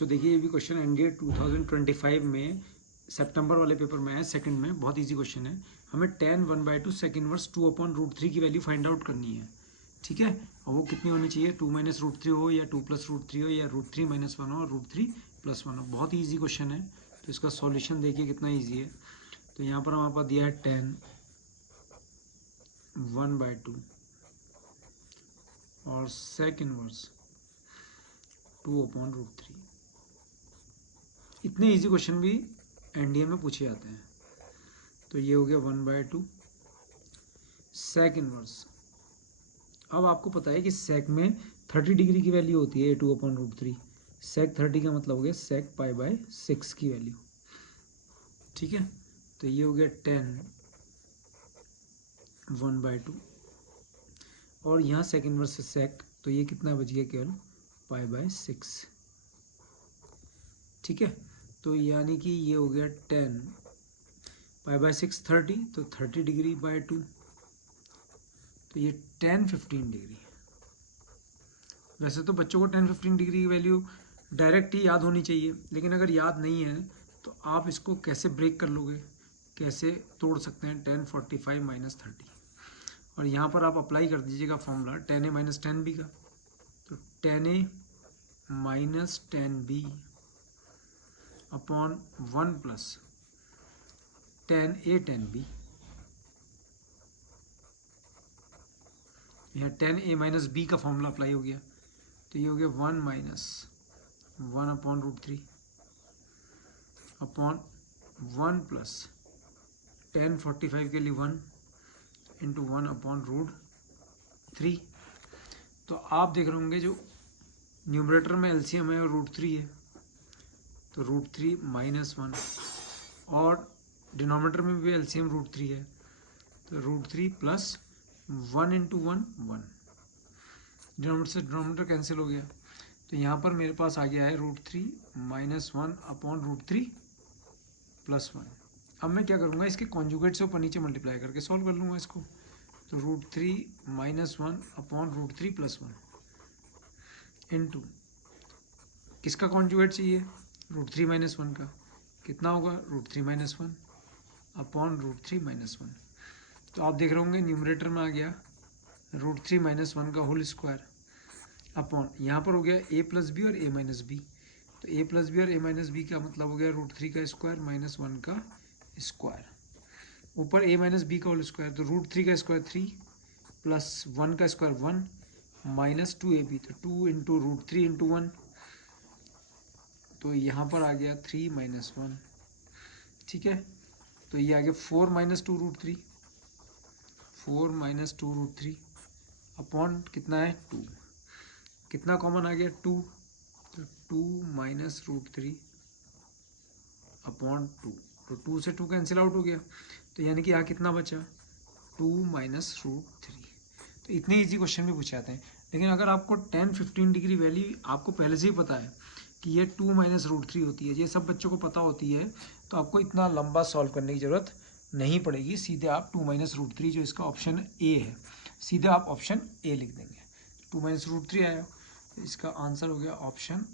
तो देखिए ये भी क्वेश्चन एनडीए 2025 में सितंबर वाले पेपर में है, सेकंड में। बहुत इजी क्वेश्चन है। हमें tan 1/2 सेक इनवर्स 2/√3 की वैल्यू फाइंड आउट करनी है, ठीक है। और वो कितनी होनी चाहिए, 2 - √3 हो या 2 + √3 हो या √3 - 1 हो और √3 + 1 हो। बहुत ईजी क्वेश्चन है। तो इसका सॉल्यूशन देखिए कितना ईजी है। तो यहाँ पर हमारे पास दिया है tan 1/2 और सेक इनवर्स 2/√3। इतने इजी क्वेश्चन भी एनडीए में पूछे जाते हैं। तो ये हो गया 1/2 सेक इनवर्स। अब आपको पता है कि सेक में 30 डिग्री की वैल्यू होती है 2/√3। सेक 30 का मतलब हो गया सेक π/6 की वैल्यू, ठीक है। तो ये हो गया tan 1/2 और यहाँ सेक इनवर्स से सेक, तो ये कितना बच गया, केवल π/6, ठीक है। तो यानी कि ये हो गया tan π/6 30, तो 30 डिग्री बाय 2, तो ये tan 15 डिग्री। वैसे तो बच्चों को tan 15 डिग्री की वैल्यू डायरेक्ट ही याद होनी चाहिए, लेकिन अगर याद नहीं है तो आप इसको कैसे ब्रेक कर लोगे, कैसे तोड़ सकते हैं, tan 45 - 30। और यहाँ पर आप अप्लाई कर दीजिएगा formula tan A - tan B का। तो tan A - tan B upon 1 + tan A tan B। यहाँ tan A - B का फॉर्मूला अप्लाई हो गया। तो ये हो गया 1 - 1/√3 अपॉन 1 + tan 45 के लिए 1 × 1/√3। तो आप देख रहे होंगे जो न्यूमरेटर में एलसीएम है और √3 है, तो √3 - 1, और डिनोमिनेटर में भी एलसीएम √3 है, तो √3 + 1 × 1 1। डिनोमिनेटर से डिनोमिनेटर कैंसिल हो गया। तो यहाँ पर मेरे पास आ गया है √3 - 1/√3 + 1। अब मैं क्या करूँगा, इसके कॉन्जुगेट से ऊपर नीचे मल्टीप्लाई करके सॉल्व कर लूँगा इसको। तो √3 - 1/√3 + 1 इंटू किसका कॉन्जुगेट चाहिए, √3 - 1 का। कितना होगा, √3 - 1 अपॉन √3 - 1। तो आप देख रहे होंगे न्यूमरेटर में आ गया √3 - 1 का होल स्क्वायर अपॉन यहाँ पर हो गया a + b और a - b। तो a + b और a - b का मतलब हो गया √3 का स्क्वायर - 1 का स्क्वायर, ऊपर a - b का होल स्क्वायर। तो √3 का स्क्वायर 3 + 1 का स्क्वायर 1 - 2ab, तो 2 × √3 × 1। तो यहाँ पर आ गया 3 - 1, ठीक है। तो ये आ गया 4 - 2√3, 4 - 2√3 अपॉन कितना है 2। कितना कॉमन आ गया 2, तो 2 - √3 अपॉन 2। तो 2 से 2 कैंसिल आउट हो गया। तो यानी कि यहाँ कितना बचा, 2 - √3। तो इतने इजी क्वेश्चन भी पूछे जाते हैं। लेकिन अगर आपको tan 15 डिग्री वैल्यू आपको पहले से ही पता है कि ये 2 - √3 होती है, ये सब बच्चों को पता होती है, तो आपको इतना लंबा सॉल्व करने की ज़रूरत नहीं पड़ेगी। सीधे आप 2 - √3 जो इसका ऑप्शन ए है, सीधे आप ऑप्शन ए लिख देंगे। 2 - √3 आया, तो इसका आंसर हो गया ऑप्शन